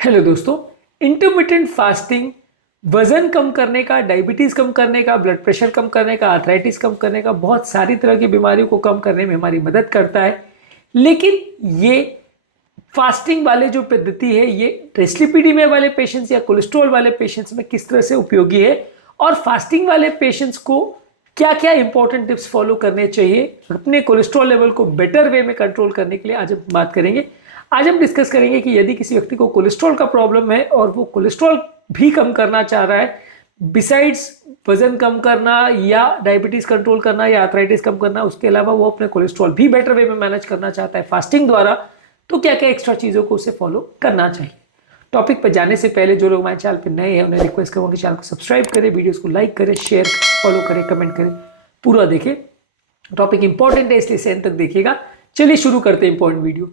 Hello दोस्तों, intermittent fasting वजन कम करने का, डायबिटीज कम करने का, ब्लड प्रेशर कम करने का, आर्थराइटिस कम करने का, बहुत सारी तरह की बीमारियों को कम करने में हमारी मदद करता है। लेकिन ये फास्टिंग वाले जो पद्धति है ये डिस्लिपिडीमिया वाले पेशेंट्स या कोलेस्ट्रॉल वाले पेशेंट्स में किस तरह से उपयोगी है और फास्टिंग वाले पेशेंट्स को क्या क्या इंपॉर्टेंट टिप्स फॉलो करने चाहिए अपने कोलेस्ट्रॉल लेवल को बेटर वे में कंट्रोल करने के लिए आज हम बात करेंगे। आज हम डिस्कस करेंगे कि यदि किसी व्यक्ति को कोलेस्ट्रॉल का प्रॉब्लम है और वो कोलेस्ट्रॉल भी कम करना चाह रहा है, बिसाइड्स वजन कम करना या डायबिटीज कंट्रोल करना या आर्थराइटिस कम करना, उसके अलावा वो अपने कोलेस्ट्रॉल भी बेटर वे में मैनेज करना चाहता है फास्टिंग द्वारा, तो क्या क्या एक्स्ट्रा चीज़ों को उसे फॉलो करना चाहिए। टॉपिक पर जाने से पहले जो लोग हमारे चैनल पर नए हैं उन्हें रिक्वेस्ट करूँगा कि चैनल को सब्सक्राइब करें, वीडियोस को लाइक करें, शेयर फॉलो करें, कमेंट करें, पूरा देखें। टॉपिक इंपॉर्टेंट है इसलिए एंड तक देखिएगा। चलिए शुरू करते हैं इंपॉर्टेंट वीडियो।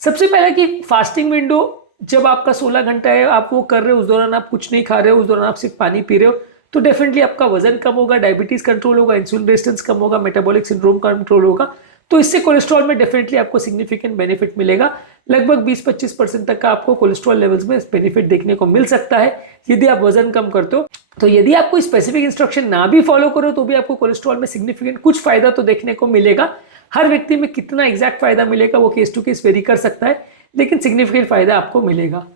सबसे पहले कि फास्टिंग विंडो जब आपका 16 घंटा है, आप वो कर रहे हो, उस दौरान आप कुछ नहीं खा रहे हो, उस दौरान आप सिर्फ पानी पी रहे हो, तो डेफिनेटली आपका वजन कम होगा, डायबिटीज कंट्रोल होगा, इंसुलिन रेजिस्टेंस कम होगा, मेटाबॉलिक सिंड्रोम कंट्रोल होगा। तो इससे कोलेस्ट्रॉल में डेफिनेटली आपको सिग्निफिकेंट बेनिफिट मिलेगा। लगभग 20-25% तक का आपको कोलेस्ट्रॉल लेवल्स में बेनिफिट देखने को मिल सकता है यदि आप वजन कम करते हो। तो यदि आप कोई स्पेसिफिक इंस्ट्रक्शन ना भी फॉलो करो तो भी आपको कोलेस्ट्रॉल में सिग्निफिकेंट कुछ फायदा तो देखने को मिलेगा। हर व्यक्ति में कितना एग्जैक्ट फायदा मिलेगा वो केस टू केस वेरी कर सकता है, लेकिन सिग्निफिकेंट फायदा आपको मिलेगा।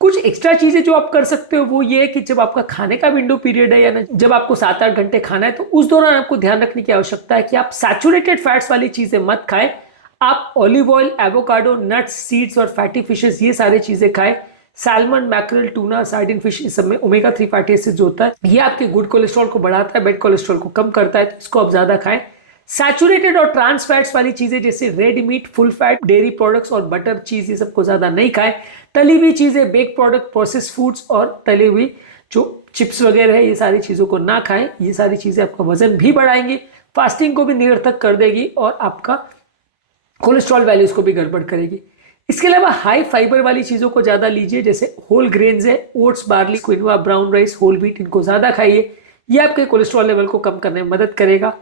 कुछ एक्स्ट्रा चीजें जो आप कर सकते हो वो ये है कि जब आपका खाने का विंडो पीरियड है, यानी जब आपको 7-8 घंटे खाना है, तो उस दौरान आपको ध्यान रखने की आवश्यकता है कि आप सैचुरेटेड फैट्स वाली चीजें मत खाएं। आप olive oil, avocado, nuts, seeds और फैटी फिशेस ये सारी चीजें खाएं। Salmon, mackerel, tuna, sardine fish, इस सब में ओमेगा 3 फैटी एसिड्स होता है, ये आपके गुड कोलेस्ट्रॉल को बढ़ाता है, बैड कोलेस्ट्रॉल को कम करता है, तो इसको आप ज्यादा खाएं। सैचुरेटेड और ट्रांस फैट्स वाली चीजें जैसे red meat, full fat, dairy products और बटर, चीज, ये सबको ज्यादा नहीं खाएं। तली हुई चीजें, बेक प्रोडक्ट, प्रोसेस फूड्स और तली हुई जो चिप्स वगैरह है, ये सारी चीजों को ना खाएं। ये सारी चीजें आपका वजन भी बढ़ाएंगी, फास्टिंग को भी निरर्थक कर देगी और आपका कोलेस्ट्रॉल वैल्यूज को भी गड़बड़ करेगी। इसके अलावा हाई फाइबर वाली चीजों को ज्यादा लीजिए, जैसे होल ग्रेन्स है, oats, barley, quinoa, brown rice, whole wheat, इनको ज्यादा खाइए। ये आपके कोलेस्ट्रॉल लेवल को कम करने में मदद करेगा।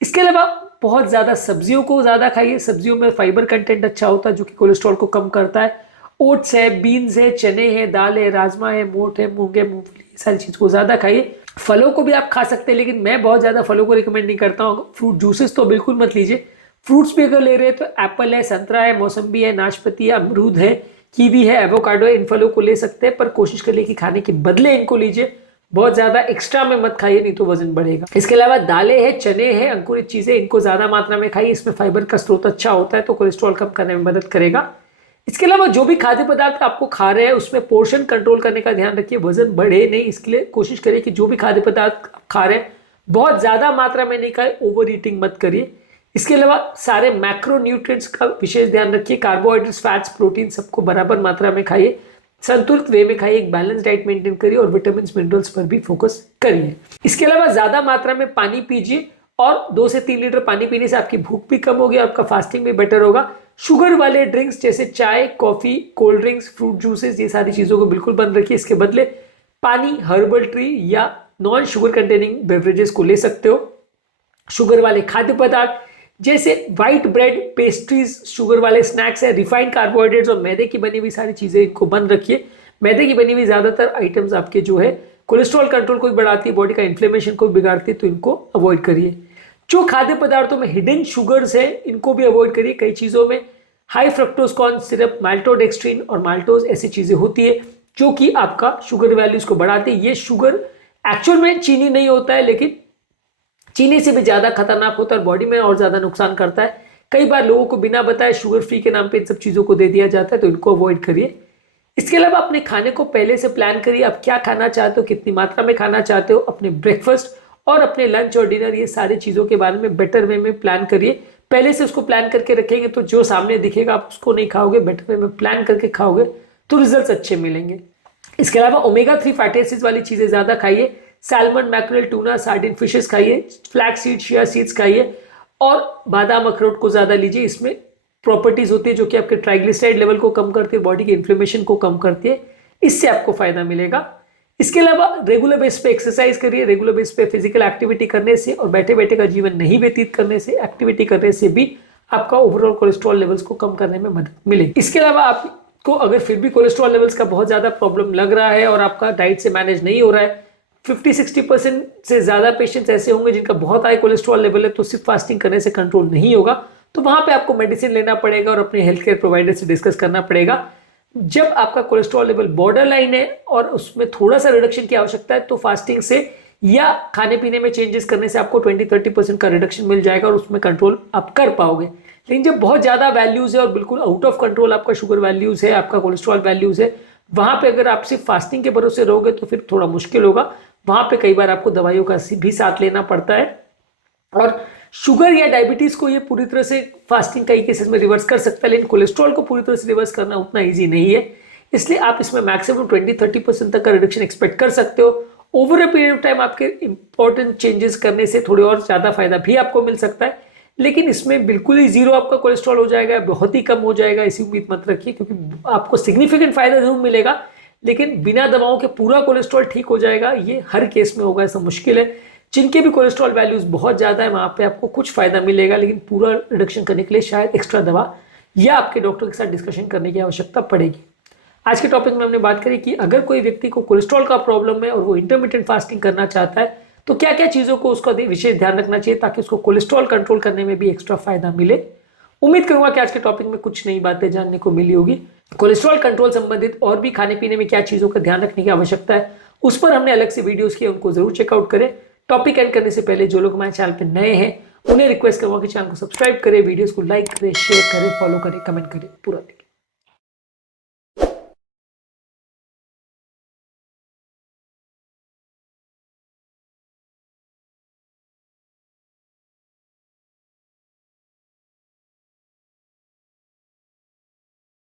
इसके अलावा बहुत ज्यादा सब्जियों को ज्यादा खाइए, सब्जियों में फाइबर कंटेंट अच्छा होता है जो कि कोलेस्ट्रॉल को कम करता है। ओट्स है, बीन्स है, चने हैं, दाल है, राजमा है, मोठ है, मूंग है, मूंगफली, ये सारी चीज को ज्यादा खाइए। फलों को भी आप खा सकते हैं, लेकिन मैं बहुत ज्यादा फलों को रिकमेंड नहीं करता हूँ। फ्रूट जूसेस तो बिल्कुल मत लीजिए। फ्रूट्स भी अगर ले रहे हैं तो एप्पल है, संतरा है, मौसम्बी है, नाशपाती है, अमरूद है, कीवी है, एवोकाडो है, इन फलों को ले सकते हैं, पर कोशिश करिए कि खाने के बदले इनको लीजिए। बहुत ज्यादा एक्स्ट्रा में मत खाइए, नहीं तो वजन बढ़ेगा। इसके अलावा दालें हैं, चने हैं, अंकुरित चीजें, इनको ज्यादा मात्रा में खाइए, इसमें फाइबर का स्रोत अच्छा होता है, तो कोलेस्ट्रॉल कम करने में मदद करेगा। इसके अलावा जो भी खाद्य पदार्थ आपको खा रहे हैं उसमें पोर्शन कंट्रोल करने का ध्यान रखिए, वजन बढ़े नहीं, इसके लिए कोशिश करिए कि जो भी खाद्य पदार्थ खा रहे हैं बहुत ज्यादा मात्रा में नहीं खाए, ओवर ईटिंग मत करिए। इसके अलावा सारे मैक्रो न्यूट्रिएंट्स का विशेष ध्यान रखिए, कार्बोहाइड्रेट्स, फैट्स, प्रोटीन सबको बराबर मात्रा में खाइए, संतुलित वे में खाइए, एक बैलेंस डाइट मेंटेन करिए और विटामिन मिनरल्स पर भी फोकस करिए। इसके अलावा ज्यादा मात्रा में पानी पीजिए और 2 से 3 लीटर पानी पीने से आपकी भूख भी कम होगी, आपका फास्टिंग भी बेटर होगा। शुगर वाले ड्रिंक्स जैसे चाय, coffee, cold drinks, fruit juices, ये सारी चीजों को बिल्कुल बंद रखिए। इसके बदले पानी, हर्बल ट्री या नॉन शुगर कंटेनिंग बेवरेजेस को ले सकते हो। शुगर वाले खाद्य पदार्थ जैसे व्हाइट ब्रेड, पेस्ट्रीज, शुगर वाले स्नैक्स है, रिफाइंड कार्बोहाइड्रेट्स और मैदे की बनी हुई सारी चीजें, इनको बंद रखिए। मैदे की बनी हुई ज्यादातर आइटम्स आपके जो है कोलेस्ट्रॉल कंट्रोल को भी बढ़ाती है, बॉडी का इन्फ्लेमेशन को भी बिगाड़ती है, तो इनको अवॉइड करिए। जो खाद्य पदार्थों में हिडन शुगर्स है इनको भी अवॉइड करिए। कई चीजों में हाई फ्रक्टोज कॉर्न सिरप, माल्टोडेक्स्ट्रीन और माल्टोज ऐसी चीजें होती है जो कि आपका शुगर वैल्यूज को बढ़ाती है। ये शुगर एक्चुअल में चीनी नहीं होता है, लेकिन चीनी से भी ज्यादा खतरनाक होता है और बॉडी में और ज्यादा नुकसान करता है। कई बार लोगों को बिना बताए शुगर फ्री के नाम पे इन सब चीजों को दे दिया जाता है, तो इनको अवॉइड करिए। इसके अलावा अपने खाने को पहले से प्लान करिए, आप क्या खाना चाहते हो, कितनी मात्रा में खाना चाहते हो, अपने ब्रेकफास्ट और अपने लंच और डिनर, ये सारी चीजों के बारे में बेटर वे में प्लान करिए। पहले से उसको प्लान करके रखेंगे तो जो सामने दिखेगा आप उसको नहीं खाओगे, बेटर वे में प्लान करके खाओगे तो रिजल्ट्स अच्छे मिलेंगे। इसके अलावा ओमेगा 3 फैटी एसिड्स वाली चीजें ज्यादा खाइए, salmon, mackerel, tuna, sardine fishes खाइए, फ्लैक्स सीड, चिया सीड्स खाइए और बादाम, अखरोट को ज्यादा लीजिए। इसमें प्रॉपर्टीज होती है जो कि आपके ट्राइग्लिसराइड लेवल को कम करती है, बॉडी के इन्फ्लेमेशन को कम करती है, इससे आपको फायदा मिलेगा। इसके अलावा रेगुलर बेस पे एक्सरसाइज करिए। रेगुलर बेस पे फिजिकल एक्टिविटी करने से और बैठे बैठे का जीवन नहीं व्यतीत करने से, एक्टिविटी करने से भी आपका ओवरऑल कोलेस्ट्रॉल लेवल्स को कम करने में मदद मिलेगी। इसके अलावा आपको अगर फिर भी कोलेस्ट्रॉल लेवल्स का बहुत ज्यादा प्रॉब्लम लग रहा है और आपका डाइट से मैनेज नहीं हो रहा है, 50-60% से ज्यादा पेशेंट्स ऐसे होंगे जिनका बहुत हाई कोलेस्ट्रॉल लेवल है, तो सिर्फ फास्टिंग करने से कंट्रोल नहीं होगा, तो वहां पे आपको मेडिसिन लेना पड़ेगा और अपने हेल्थ केयर प्रोवाइडर से डिस्कस करना पड़ेगा। जब आपका कोलेस्ट्रॉल लेवल बॉर्डर लाइन है और उसमें थोड़ा सा रिडक्शन की आवश्यकता है, तो फास्टिंग से या खाने पीने में चेंजेस करने से आपको 20-30% का रिडक्शन मिल जाएगा और उसमें कंट्रोल आप कर पाओगे। लेकिन जब बहुत ज्यादा वैल्यूज है और बिल्कुल आउट ऑफ कंट्रोल आपका शुगर वैल्यूज है, आपका कोलेस्ट्रॉल वैल्यूज है, वहां पे अगर आप सिर्फ फास्टिंग के भरोसे रहोगे तो फिर थोड़ा मुश्किल होगा। वहां पे कई बार आपको दवाइयों का भी साथ लेना पड़ता है। और शुगर या डायबिटीज को ये पूरी तरह से फास्टिंग कई केसेस में रिवर्स कर सकता है, लेकिन कोलेस्ट्रॉल को पूरी तरह से रिवर्स करना उतना ईजी नहीं है। इसलिए आप इसमें मैक्सिमम 20-30% तक का रिडक्शन एक्सपेक्ट कर सकते हो। Over a period of time आपके इंपॉर्टेंट चेंजेस करने से थोड़े और ज्यादा फायदा भी आपको मिल सकता है, लेकिन इसमें बिल्कुल ही जीरो आपका कोलेस्ट्रॉल हो जाएगा, बहुत ही कम हो जाएगा, ऐसी उम्मीद मत रखिए, क्योंकि आपको सिग्निफिकेंट फायदा जरूर मिलेगा, लेकिन बिना दवाओं के पूरा कोलेस्ट्रॉल ठीक हो जाएगा ये हर केस में होगा, ऐसा मुश्किल है। जिनके भी कोलेस्ट्रॉल वैल्यूज बहुत ज्यादा है वहां पे आपको कुछ फायदा मिलेगा, लेकिन पूरा रिडक्शन करने के लिए शायद एक्स्ट्रा दवा या आपके डॉक्टर के साथ डिस्कशन करने की आवश्यकता पड़ेगी। आज के टॉपिक में हमने बात करी कि अगर कोई व्यक्ति को कोलेस्ट्रॉल का प्रॉब्लम है और वो इंटरमिटेंट फास्टिंग करना चाहता है, तो क्या क्या चीजों को उसका विशेष ध्यान रखना चाहिए ताकि उसको कोलेस्ट्रॉल कंट्रोल करने में भी एक्स्ट्रा फायदा मिले। उम्मीद करूंगा कि आज के टॉपिक में कुछ नई बातें जानने को मिली होगी। कोलेस्ट्रॉल कंट्रोल संबंधित और भी खाने पीने में क्या चीजों का ध्यान रखने की आवश्यकता है, उस पर हमने अलग से वीडियोस किए, उनको जरूर चेकआउट करें। टॉपिक एंड करने से पहले जो लोग हमारे चैनल पे नए हैं उन्हें रिक्वेस्ट करूंगा कि चैनल को सब्सक्राइब करें, वीडियोस को लाइक करें, शेयर करें, फॉलो करें, कमेंट करें, पूरा देखें।